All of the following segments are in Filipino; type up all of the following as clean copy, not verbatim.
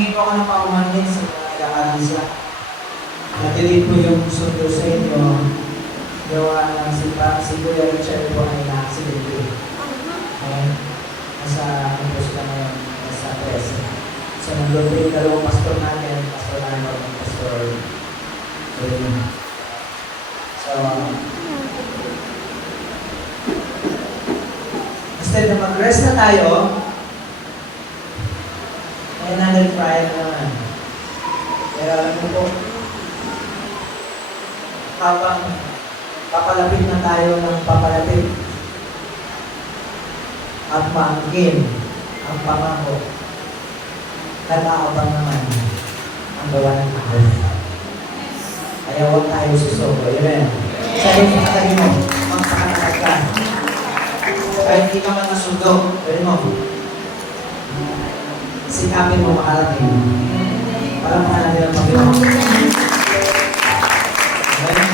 Hingi ko ng paumanhin sa mga nag-aalisa. Natilit po yung sundo sa inyo. Gawa ng si Kuya Richard po ay na-accidente. Okay? Nasa ano sila ngayon, nasa presa. So, nandun po yung dalawang pastor natin, Pastor Arnold at Pastor Doreen. So, instead na mag-rest na tayo, ay nag-try na naman. Kaya alam mo po, habang papalapit na tayo ng papalapit at maangkin ang pangako, nag-aabang naman ang gawa ng tao. Kaya huwag tayo susuko. Amen. Sabi mo katagin mo, magpakatakag ka. Kahit hindi ka man nasundo, pwede mo. Sikapin mo makarating. Para natin ang Panginoon. Okay?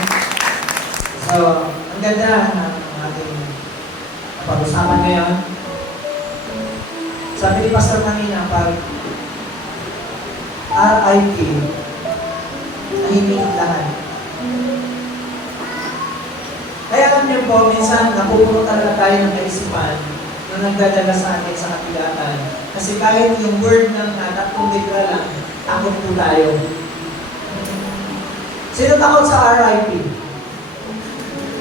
So, ang ganda ng ating pag-usapan ngayon. Sabi ni Pastor kanina, pag RIP, nahimik ang lahat. Kaya alam niyo po, minsan napupuno talaga tayo ng kaisipan na nagdadala sa atin sa kapilatan. Kasi kahit yung word ng tatlong litra lang, takot po tayo. Sino takot sa RIP?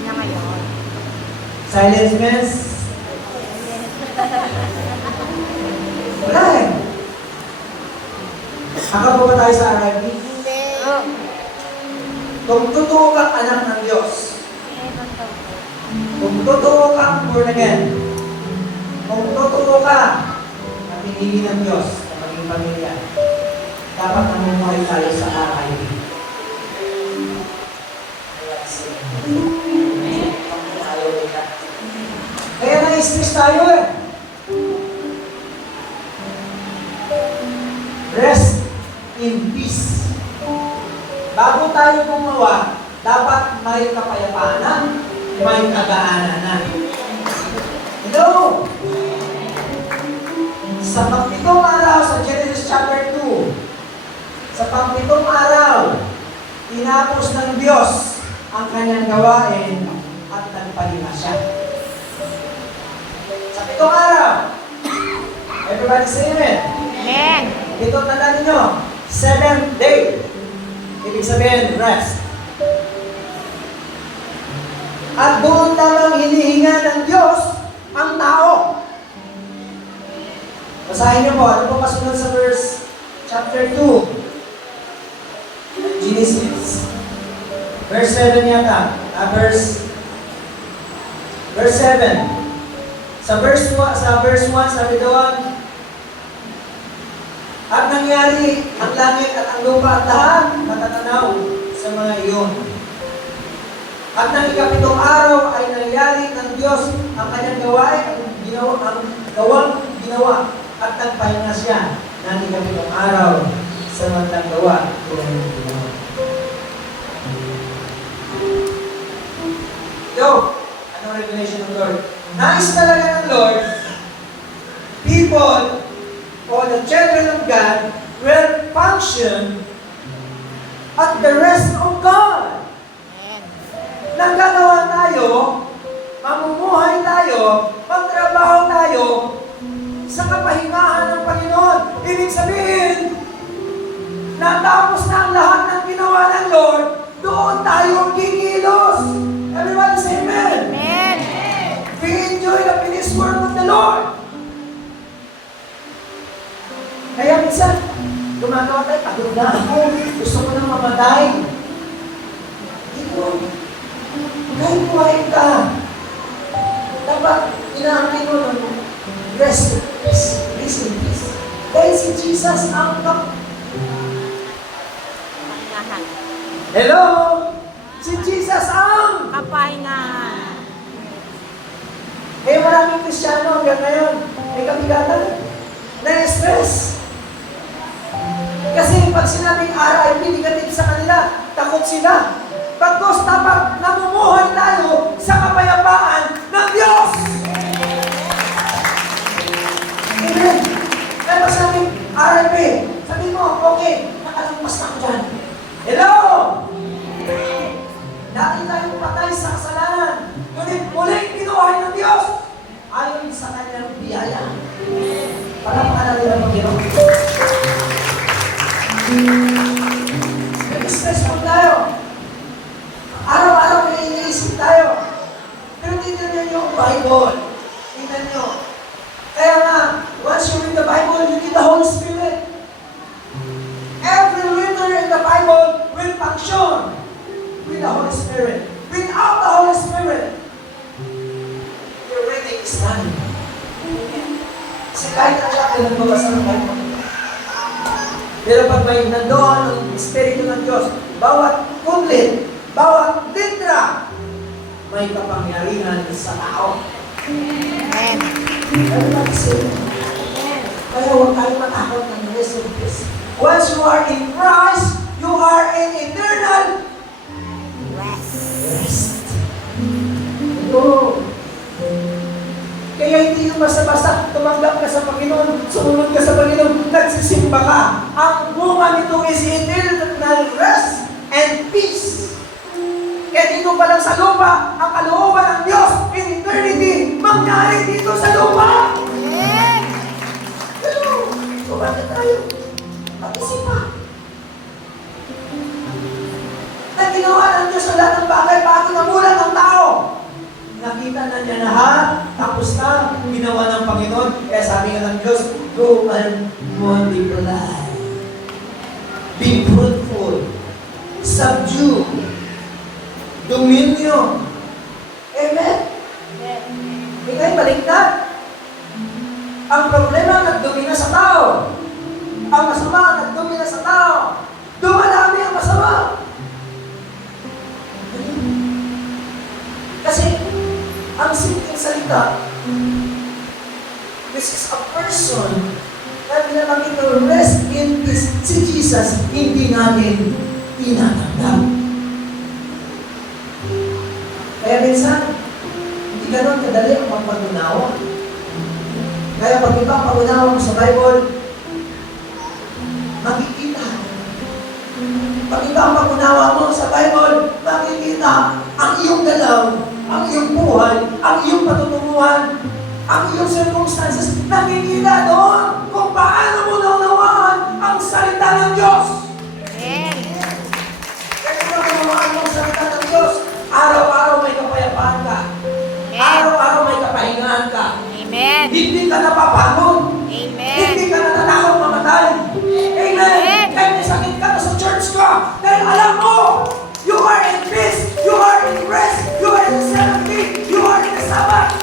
Na ngayon. Silence mess? Wala eh. Akala ba tayo sa RIP? Hindi. Kung totoo kang anak ng Diyos, kung totoo kang born again, kung totoo ka na pinili ng Diyos na maging pamilya, dapat namumuhay tayo sa RIP. Kaya na-stress tayo eh. Rest in peace. Bago tayo gumawa, dapat may kapayapaan na, may kagaanan na. Hello! Sa pangpitong araw sa Genesis chapter 2, sa pangpitong araw, tinapos ng Diyos ang kanyang gawain at nagpahinga siya. Sa pitong araw, everybody say amen. Amen. Ito tandaan ninyo, 7th day. Ibig sabihin, rest. At doon lamang hinihinga ng Diyos ang tao. Basahin niyo po, ano po kasunod sa verse chapter 2? Genesis. Verse 7 yata. Verse 7. Sa verse 1, sabi doon, at nangyari ang langit at ang lupa at lahat natatanaw sa mga iyon. At ng ikapitong araw ay nangyari ng Diyos ang kanyang gawain, ang gawang ginawa, at nagpahinga siya ng ikapitong araw sa mga gawa kung ginawa. Yo, anong revelation ng Lord? Nais talaga ng Lord, people or the children of God will function at the rest of God. Nagkagawa tayo, mamumuhay tayo, magtrabaho tayo sa kapahingahan ng Panginoon. Ibig sabihin, natapos na ang lahat ng ginawa ng Lord, doon tayo kikilos. Everybody say amen. Amen. We enjoy the finished work of the Lord. Kaya minsan, gumagawa tayo, pagod na ako, gusto ko nang mamatay. Ito, kahit buhayin ka, dapat inaangkin mo ng rest in peace, rest in peace. Dahil si Jesus ang Kapahingahan. Hello! Si Jesus ang Kapahingahan. Eh, maraming Kristiyano hanggang ngayon, may kabigatan, na-stress. Kasi pag sinabing RIP negative sa kanila, takot sila. Pagkos dapat namumuhay tayo sa kapayapaan ng Diyos. Amen. Kaya pag sinabing RIP, sabi mo, Panginoon. Nag-stress lang tayo. Araw-araw may iniisip tayo. Pero tingnan nyo yung Bible. Tingnan nyo. Kaya nga, once you read the Bible, you need the Holy Spirit. Every reader in the Bible will function with the Holy Spirit. Without the Holy Spirit, your reading is done. Kasi kahit ang siya ay nagbabasa ng Bible. Pero pag may nandoon ang Espiritu ng Diyos, bawat kudlit, bawat litra, may kapangyarihan sa tao. Amen. Ano ba kasi? Kaya huwag tayo matakot ng rest of this. Once you are in Christ, you are in eternal rest. Oo. Kaya hindi yung basta-basta tumanggap ka sa Panginoon, sumunod ka sa Panginoon, nagsisimba ka. Ang bunga nito is eternal rest and peace. Kaya dito pa lang sa lupa, ang kalooban ng Diyos in eternity, mangyari dito sa lupa. Amen. Pero, bakit tayo? Pag-isipan. Na ginawa ng Diyos sa lahat ng bagay bago namulat ang tao. Nakita na niya lahat, tapos na, ginawa ng Panginoon. Kaya sabi nga ng Diyos, go and multiply. Be fruitful. Subdue. Dominion. Amen? Ika'y baliktad. Ang problema, nagdomina sa tao. Ang masama, nagdomina sa tao. Dumadami ang masama. Kasi, ang simpleng salita, this is a person na pinamagin to rest in peace. Si Jesus, hindi natin tinatanggap. Kaya minsan, hindi ganun kadali ang pagpatunawa. Kaya pag iba ang pag-unawa mo sa Bible, makikita. Pag iba ang pag-unawa mo sa Bible, makikita ang iyong galaw, ang iyong buhay, ang iyong patutunguhan, ang iyong circumstances. Nakikita doon kung paano mo naunawaan ang salita ng Diyos. Amen. Kaya kung naunawaan mo ang salita ng Diyos, araw-araw may kapayapaan ka. Araw-araw may kapahingahan ka. Amen. Hindi ka napapagod. Amen. Hindi ka natatakot mamatay. Amen. Kahit may sakit ka na sa church ka, dahil alam mo, you are in peace, you are in rest, you are in serenity, you are in the Sabbath.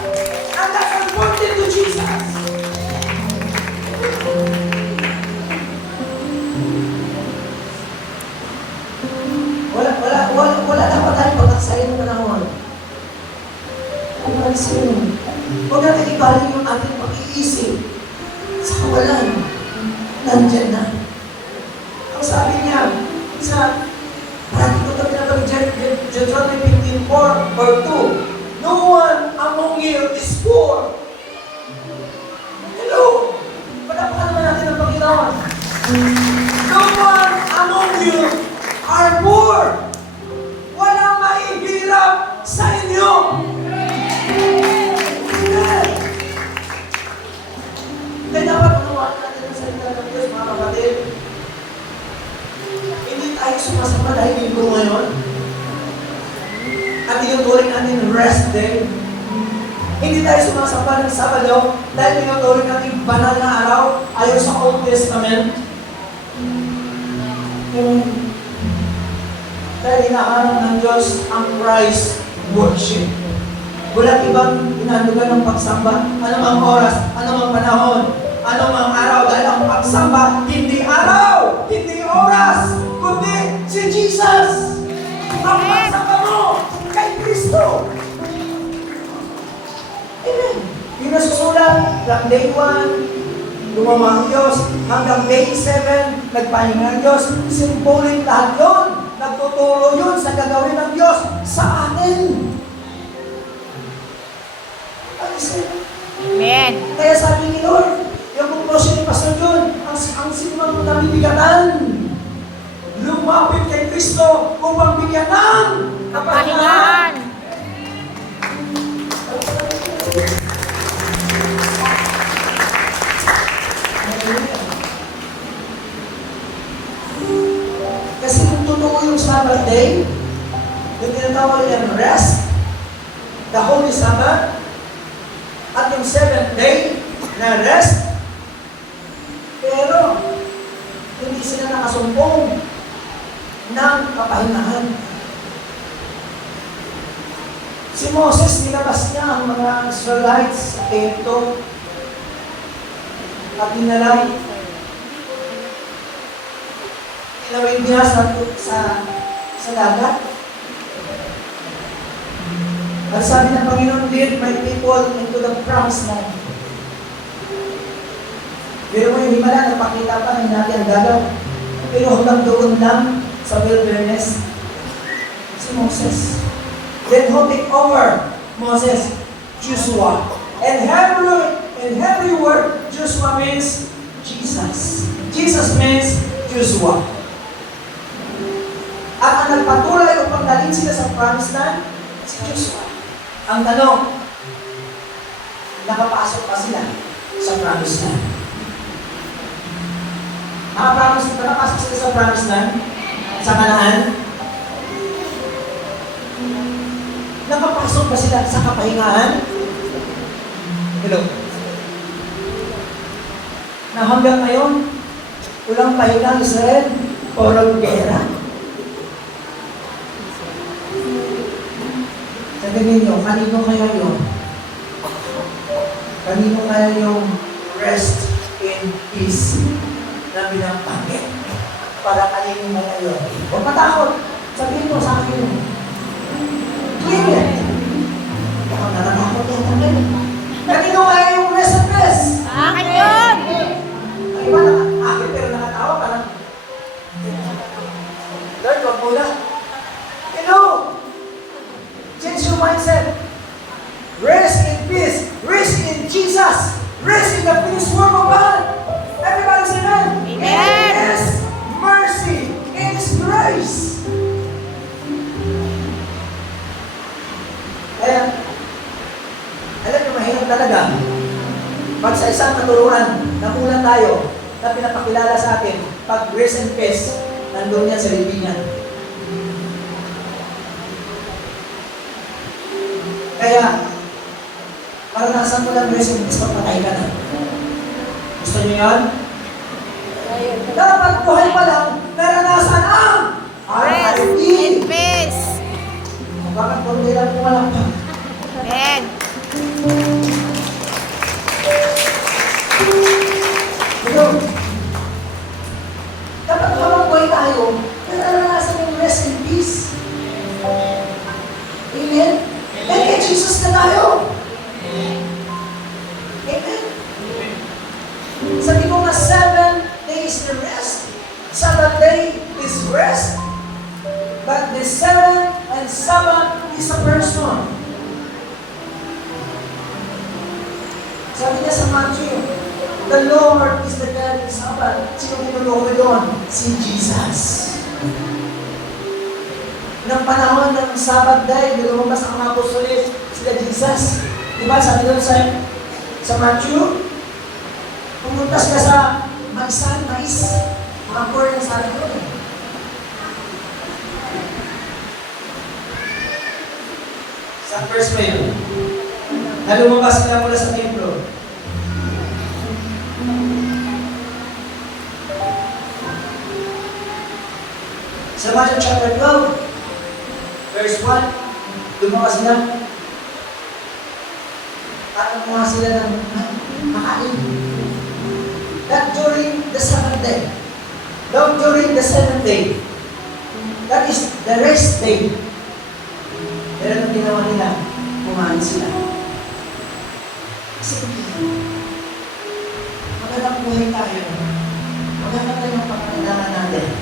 And that's important to Jesus. Wala dapat tayong pagkakasali ng panahon. Ang pansin, huwag natin ibaling yung ating pag-iisip sa kawalan. Nandyan na. Ang sabi niya, sa parati ko ito pinapag Deuteronomy 15:4 or 2, no one among you is poor. Hello? Palapakan naman natin ang Panginoon. No one among you are poor. Walang mahihirap sa inyo. Kaya dapat unawain natin ang salita ng Diyos, mga kapatid. Hindi tayo sumasama dahil linggo ngayon. At tinuturing natin rest day. Hindi tayo sumasama ng Sabado dahil tinuturing natin banal na araw ayon sa Old Testament. Dahil hinahanap ng Diyos ang Christ worship. Walang ibang inanugan ng pagsamba. Anumang oras, anumang panahon, anumang araw. Dahil ang pagsamba, hindi araw, hindi oras, kundi si Jesus. Ang pagsamba mo kay Kristo. Amen. Yung nasusulat, from day 1, lumama ang Diyos, hanggang day 7, nagpahinga ang Diyos. Symbolic lahat yun. Nagtuturo yun sa gagawin ng Diyos sa atin. Amen. Kaya sabi ni Lord, yung conclusion ni Pastor John, ang sinumang nabibigatan, lumapit kay Kristo upang bigyan ng kapahingahan. Kapahingahan. Sabbath day, yung tinatawag nilang rest, the Holy Sabbath, at yung seventh day na rest, pero hindi sila nakasumpong ng kapahingahan. Si Moses, nilabas niya ang mga Israelites sa Egypto at dinalaw. Tinawid niya sa dagat. At sabi ng Panginoon, lead my people into the promised land. Pero mo yung himala, napakita pa ng natin ang dalaw. Pero hanggang doon lang sa wilderness, si Moses. Then who take over? Moses, Joshua. And Hebrew word, Joshua means Jesus. Jesus means Joshua. At ang nagpatuloy upang dalhin sila sa promised land, si Joshua. Ang tanong, nakapasok pa sila sa promised land? Nakapasok sila sa promised land? Sa Kanaan? Nakapasok ba sila sa kapahingahan? Hello? Na hanggang ngayon, walang pahinga ang Israel o walang gera. Sabihin nyo, kanino kaya yun? Kanino kaya yung rest in peace na binabanggit? Para kanino kaya yun? Huwag matakot. Sabihin mo sa akin yun. Claim it. Ako natatakot yan namin. Kanino kaya yung rest and rest? Akin yun! Ay ba, akin pero nakatawa ka lang. Lord, wag muna. Hello! Change your mindset. Rest in peace. Rest in Jesus. Rest in the finished work of God. Everybody say amen. Amen. His mercy, His grace. Kaya, alam niyo, mahirap talaga. Pag sa isang naturuan, namulan tayo, na pinapakilala sa atin, pag rest and peace, nandun yan sa libingan. Kaya, maranasan mo lang rest and peace, magpatay ka na. Gusto niyo yan? Dapat buhay pa lang, naranasan ang Rest RIP. in peace! Bakit kung nilang pumalang pa? Amen. Ito, dapat habang buhay tayo, naranasan yung rest and peace. Amen? And kay Jesus na tayo. Amen? Sabi ko nga, 7 days na rest. Sabbath day is rest. But the 7th and Sabbath is a person. Sabi niya sa Matthew, the Lord is the God of Sabbath. Sino tinulungan doon? Si Jesus. Nang panahon ng Sabbath day, lumabas ang mga apostoles, sila Jesus. Diba sabi doon sa Matthew, pumuntas ka sa mais. Mga corn na sabi doon. Sa first mail, na lumabas sila mula sa templo. Sa Matthew chapter 12, verse 1, lumabas sila. At kumuha sila ng makain. That during the Sabbath day. Not during the 7th day. That is the rest day. Pero nung ginawa nila, kumain sila. Kasi magandang buhay tayo. Maganda tayong pangangailangan natin.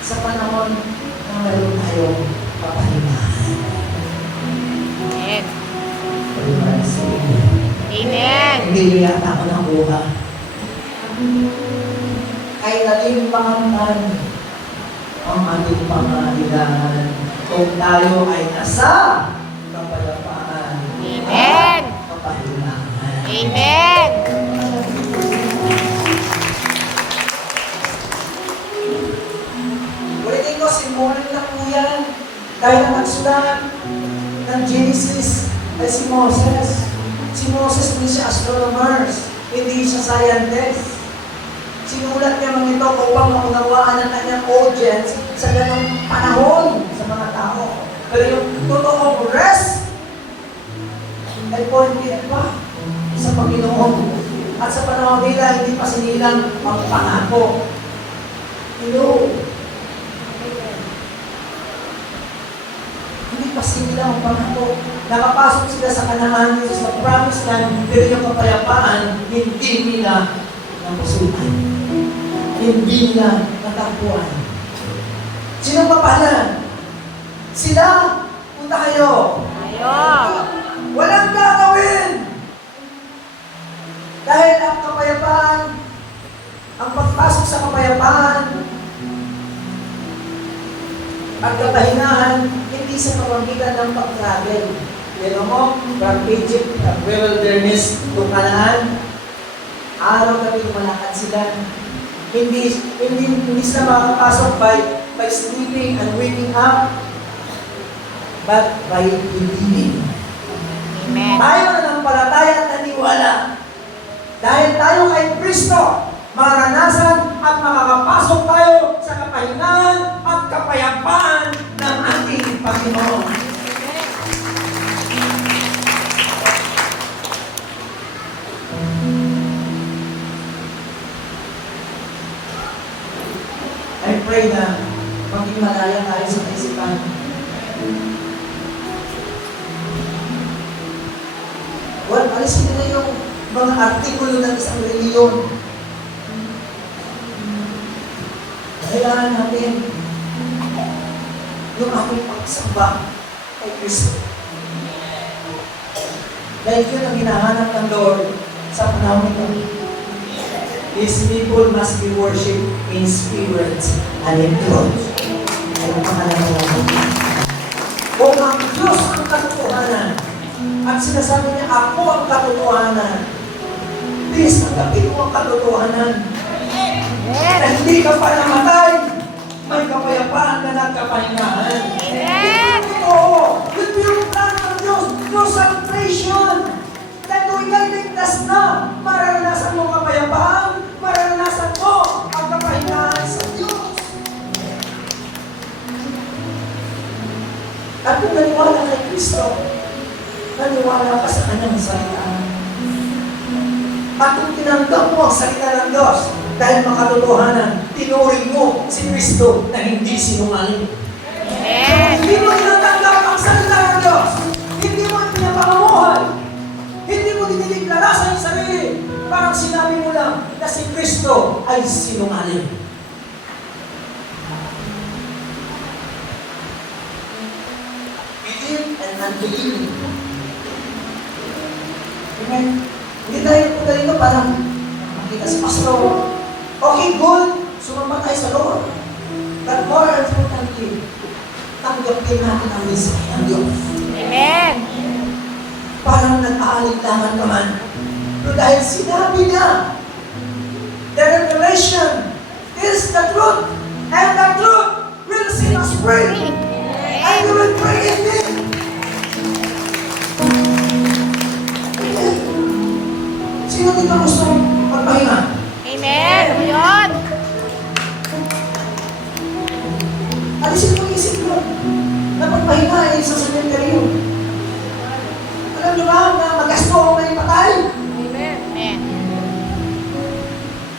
Sa panahon na meron tayong papahingahan. Amen. Amen. Amen. Hindi nyo yata ako nakuha. Ay naging pangalan ang ating pangangailangan kung tayo ay nasa kapayapaan. Amen. Kapahingahan. Amen. Ulitin ko si Dahil ang nagsulat ng Genesis ay si Moses. Si Moses hindi siya astronomers, hindi siya scientist. Sinulat niya mga ito upang maunawaan ang kanyang audience sa ganong panahon sa mga tao. Pero yung totoong rest ay pointed pa sa Panginoon. At sa panahon nila, hindi pa sinilang ang pangako. Hello. Hindi pa sinilang ang pangako. Nakapasok sila sa Kanaan, sa promised land, pero yung kapayapaan, hindi nila napusutan. Hindi nila natagpuan. Sino pa pala? Sila, punta kayo. Tayo. Walang gagawin! Dahil ang kapayapaan, ang pagpasok sa kapayapaan, ang kapahingahan, hindi sa pamamagitan ng pag-travel. You know, from Egypt, wilderness to Canaan, araw-gabi lumalakad sila. Hindi sila makakapasok by sleeping and waking up, but by believing. Amen. Tayo na ng palataya at naniwala. Dahil tayo kay Kristo, maranasan at makakapasok tayo sa kapahingahan at kapayapaan ng ating Panginoon. I pray na maging malaya tayo sa kaisipan. Well, alisin nila yung mga artikulo ng isang reliyon. Kailangan natin yung ating pagsamba kay Kristo. Dahil yun ang hinahanap ng Lord sa panahon ito. These people must be worshipped in spirit and in truth. Ay ang pangalaman natin. Kung ang Diyos ang katotohanan, at sinasabi niya, ako ang katotohanan. Please, tanggapin mo ang katotohanan. Na hindi ka pa namatay, may kapayapaan na nagkapahingahan. Amen. Oo, yun yung plano ng Diyos. Your salvation. Dahil kung ika'y ligtas na, mararanasan mo kapayapaan, mararanasan mo ang kapahingahan sa Diyos. At kung naniwala kay Kristo, naniwala ka sa kanyang salita. At kung tinanggap mo ang salita ng Diyos, dahil makatotohanan, tinuring mo si Kristo na hindi sinungaling. Amen. Hindi mo tinatanggap ang salita ng Diyos. Hindi mo pinapangamuhay. Hindi mo dinideklara sa iyong sarili. Parang sinabi mo lang na si Kristo ay sinungaling. Believe and unbelieving. Amen. Hindi tayo punta dito para makita si Pastor. Okay, good. Sumama tayo sa Lord. But more importantly, tanggapin natin ang mensahe ng Diyos. Amen. Parang nag-aalinlangan ka man. Pero dahil sinabi niya, the revelation is the truth, and the truth will set us free. And you will pray in me. Sino dito gusto magpahinga? Amen. Yun. Alisin mo isip mo na pagpahinga ay sa cemetery. Alam niyo ba na magasto ang may patay? Amen.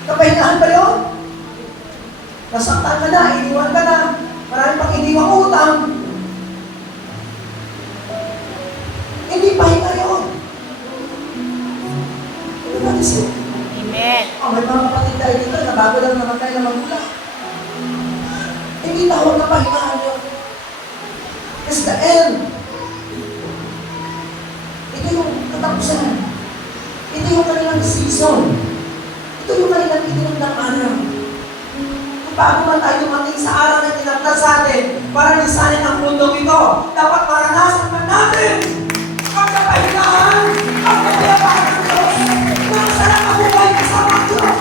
Kapahingahan ba yun? Nasaktan ka na, iniwan ka na, marami pang iniwang utang. Hindi pahinga yun. Ano ba isip? Amen. May mga kapatid tayo dito na bago lang namatay na magulang. Hindi tawag na pahingahan yun. It's the end. Ito yung katapusan. Ito yung kanilang season. Ito yung kanilang itinundang araw. Kung bago man tayo dumating sa araw na tinagda sa atin para lisanin ang mundong ito, dapat maranasan man natin ang kapahingahan, ang kapayapaan ng Diyos, na sarang mabuhay kasama ang Diyos.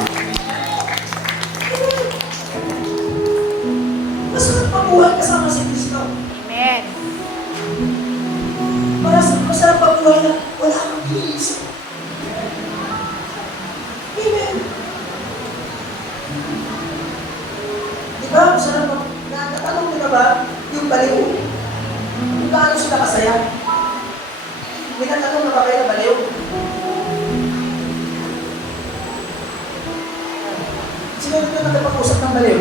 Masarap mabuhay kasama si Kristo. Amen. Di ba? Sarap natanong mo na ba yung baliw? Kung gaano sila kasaya? May natanong na ba kayo na baliw? Sino na nakapag-usap ng baliw?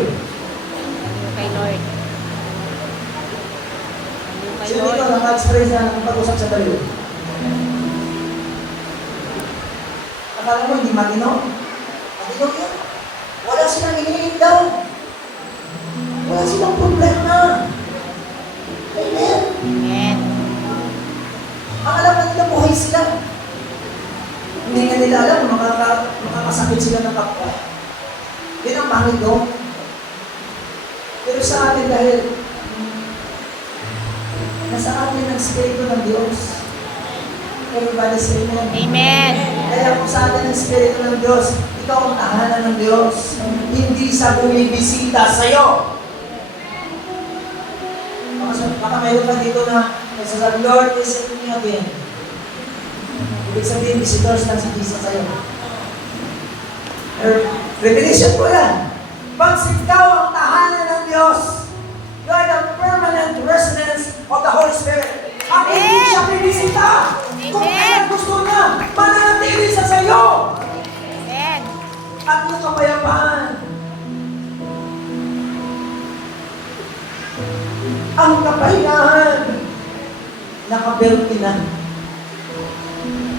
Kay Lord. Kay Sino Lord. dito nakaka-experience na nakapag-usap sa baliw? Akala mo hindi matino? Matino yun. Wala silang hinihiling daw. Wala silang problema. Amen. Amen. Ang alam na nila buhay sila. Hindi nga nila alam na makakasakit sila ng kapwa. Yan ang pangit doon. Pero sa atin dahil nasa atin ang Espiritu ng Diyos. Everybody say amen. Amen. Kaya kung sa atin ang Espiritu ng Diyos, ikaw ang tahanan ng Diyos. Hindi sa bumibisita sa'yo. Baka mayroon ka dito na nagsasabi, Lord, visit me again. Ibig sabihin, visitors lang si Jesus sa'yo. Revelation ko yan. Pag ikaw ang tahanan ng Diyos, you are the permanent residence of the Holy Spirit. At hindi siya bibisita. Kung kaya gusto niya, mananatili siya sa'yo. Amen. At yung kapayapaan. Ang kapahingahan. Nakaberti na.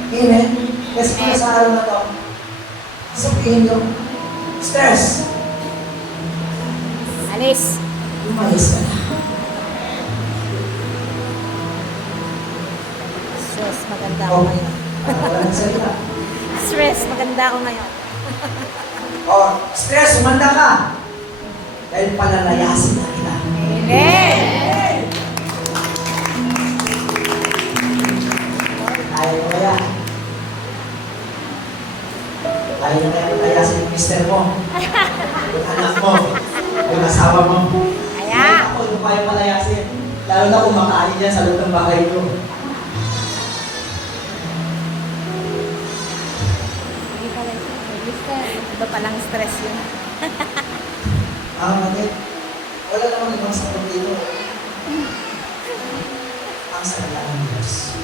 Amen? Kasi kung sa araw na to, sabihin nyo, stress. Alis. Umayos ka na. Stress, maganda ako ngayon. Wala nang salita. Stress, maganda ako ngayon. O, stress, umanda ka. Dahil palalayasin na kita. Amen. Ayaw mo kaya. Ayaw na kaya palayasin yung mister mo. Yung anak mo. Yung asawa mo. Kaya. Ako, yung kaya palayasin. Lalo na kumakain yan sa loob ng bahay ko. Hindi pala. Iba palang stress yun. Manit, wala namang ibang sagot dito. Ang salita ng Diyos.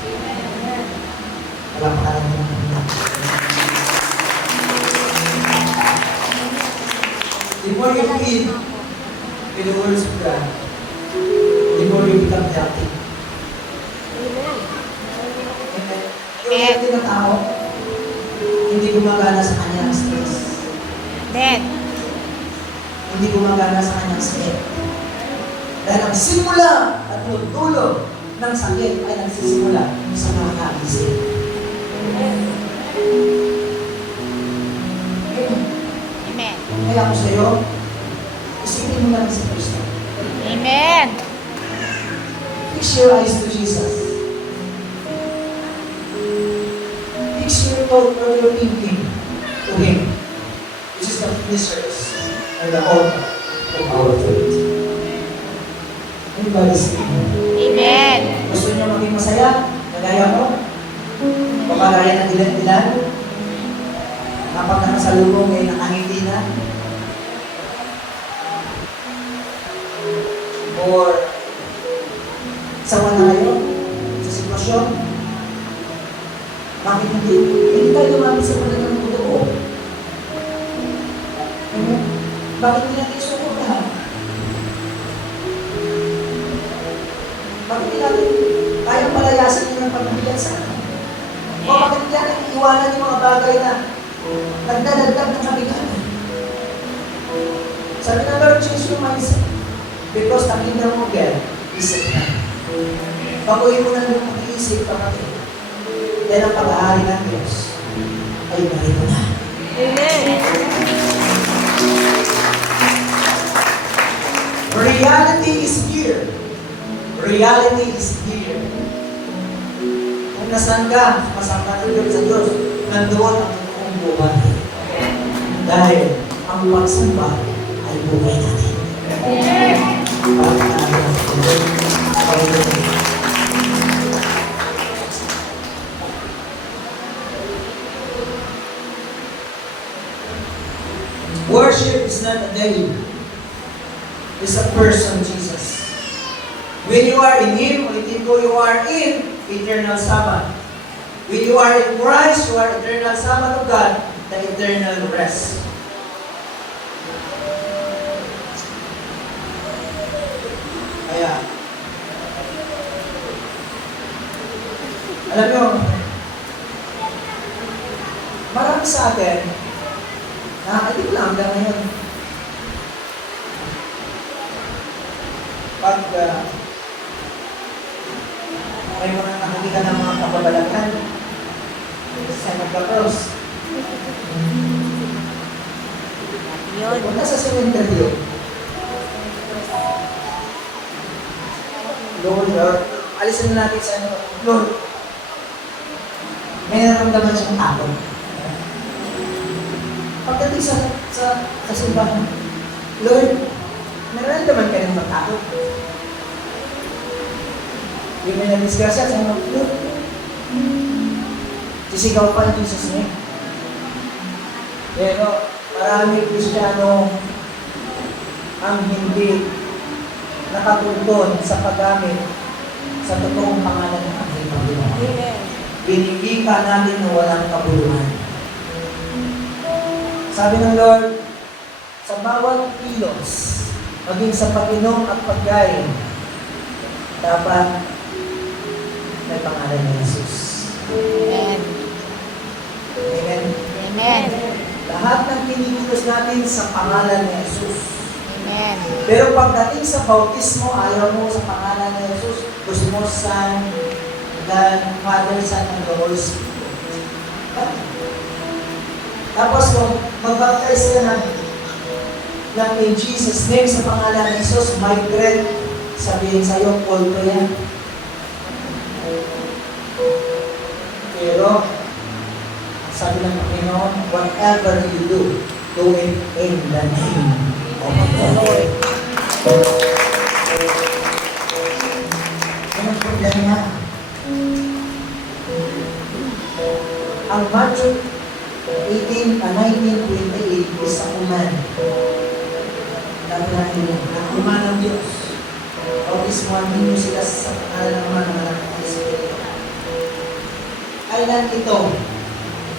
Wala pa ka lang naman. The more you feed with the words of God, the more you become healthy. Amen. Yung healthy na tao, hindi gumagana sa kanya ang stress. Amen. Hindi gumagana sa kanyang sakit. Dahil ang simula at dulo ng sakit ay nagsisimula sa mga kaisip. Amen. Kaya ako sa iyo, isipin mo lang si Kristo. Amen. Fix your eyes to Jesus. Fix your thought or your thinking to Him, which is the finishers and the author of our faith. Everybody say amen. Amen. Gusto niyo maging masaya? Kagaya mo? O kagaya ng ilan-ilan? Kapag nakasalubong ay nakangiti na? Or sawa na kayo sa sitwasyon? Bakit hindi? Hindi tayo lumapit sa palagang ng totoo. Bakit hindi natin sumunod? Bakit hindi natin kayang palayasan yun ng pagbibigan sa akin? O bakit hindi natin iiwanan yung mga bagay na nagdadagdag ng kabiganan? Sabi ng Lord, change your mindset. Because the kingdom of God is at hand. Baguhin mo na yung pag-iisip, kapatid. Yan ang pag-aari ng Diyos ay narito na. Amen. Reality is here. Reality is here. Kung nasaan ka, masama ng Diyos sa Diyos, nandoon ang totoong buhay. Dahil ang pagsamba ay buhay natin. Para natin ang Panginoon. worship is not a day. It's a person, Jesus. When you are in Him, you are in eternal Sabbath. When you are in Christ, you are eternal Sabbath of God, the eternal rest. Kaya, alam nyo, marami sa atin, nakakalit lang hanggang ngayon. Pag may mga nakakita ng mga kababalaghan, sa nagka-cross, Yun. punta sa cemetery, Lord, alisin na natin sa ano, Lord, may naramdaman siyang takot. Pagdating sa simbahan, Lord, nararamdaman ka rin matakot. Yung may nabisgrasya sa mga, Lord, sisigaw pa ng Jesus niya. Pero marami Kristiyano ang hindi nakatuntun sa paggamit sa totoong pangalan ng ating Panginoon. Amen. Binibika natin na walang kabuluhan. Sabi ng Lord, sa bawat kilos, maging sa pag-inom at pagkain, dapat may pangalan ni Jesus. Amen. Amen. Amen. Lahat ng kinikilos natin sa pangalan ni Jesus. Amen. Pero pagdating sa bautismo, ayaw mo sa pangalan ni Jesus, gusto mo sa God, Father, Son, and the Holy Spirit. Tapos kung mag-baptize ka na in Jesus' name sa pangalan ni Jesus, migrate, sabihin sa'yo, kulto yan. Pero, sabi ng Panginoon, whatever you do, do it in the name of the Lord. Ano ang problema? Ang Matthew 19:28 is a command. Dami natin yun. Ang command ng Diyos. Bautismuhan ninyo sila sa pangalan ng Ama, ng Anak, ng Espiritu. Kailan ito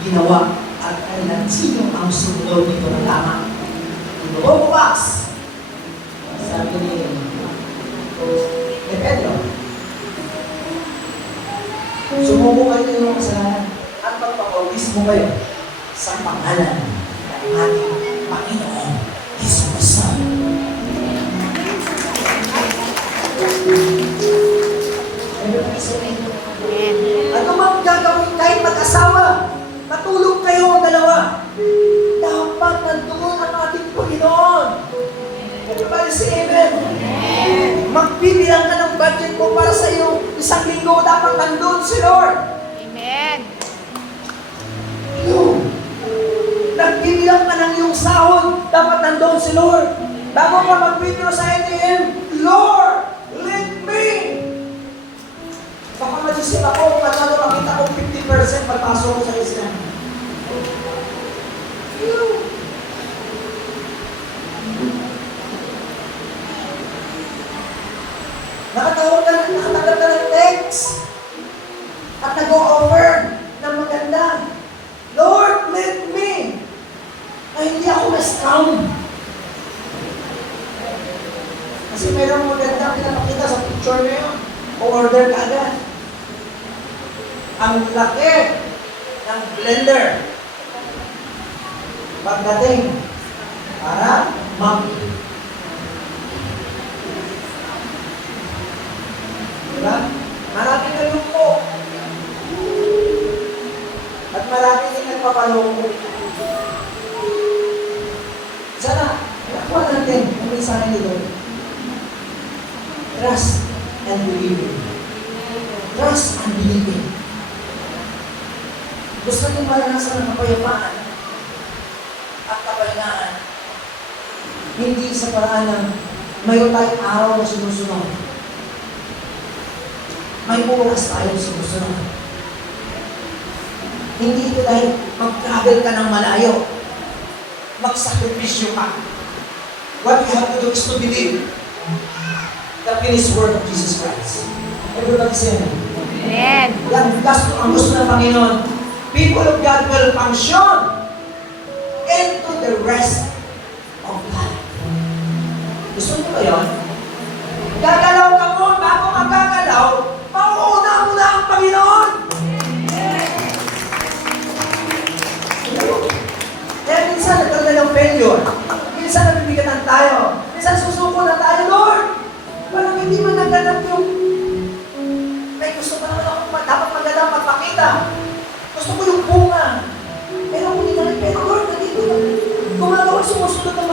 ginawa at kailan sino ang sumunod nito na tama? Ito, box! Sabi ni Pedro, sumuko kayo ng kasalanan at magpapautismo kayo sa pangalan ng ating Panginoon Jesus. Ano mang gagawin kahit mag-asawa, matulog kayo ang dalawa, dapat nandoon ang ating Panginoon. Everybody say amen. Magbibilang ka ng budget mo para sa iyong isang linggo, dapat nandoon si Lord. Amen. Nagbibilang ka ng iyong sahod, dapat nandoon si Lord. Bago ka mag-video sa ATM, Lord, lead me. Baka mag-isip ako, paano makita ko 50% pagpasok ko sa Islam. Nakatanggap ka ng text at nag-o-offer ng maganda. Lord, lead me. Na hindi ako na-scam. Kasi mayroong maganda pinapakita sa picture na yun. O-order ka agad. Ang laki ng blender. Pagdating, para diba? Marami na lumpo. At marami din nagpapaloko. Sana, nakuha natin ang mensahe ni Lord. Trust and believing. Trust and believing. Gusto natin maranasan ng kapayapaan at kapahinaan. Hindi sa paraan ng mayroon tayong araw na sinusunod. May oras tayong sinusunod. Hindi ito dahil mag-travel ka ng malayo. magsakripisyo ka. What you have to do is to believe the finished work of Jesus Christ. Everybody say amen. Amen. Yan, ang gusto ng Panginoon. People of God will function into the rest of life. Gusto niyo ba yun? Gagalaw ka mo, bago kang gagalaw, mauuna mo na ang Panginoon. Kaya minsan nagkaroon ng failure. Minsan nabibigatan tayo. Minsan susuko na tayo, Lord. Parang hindi man naganap yung may gusto pa naman ako dapat magandang magpakita. Gusto ko yung bunga. Pero kung hindi na rin, pero Lord, nandito na. Gumagawa, sumusunod ng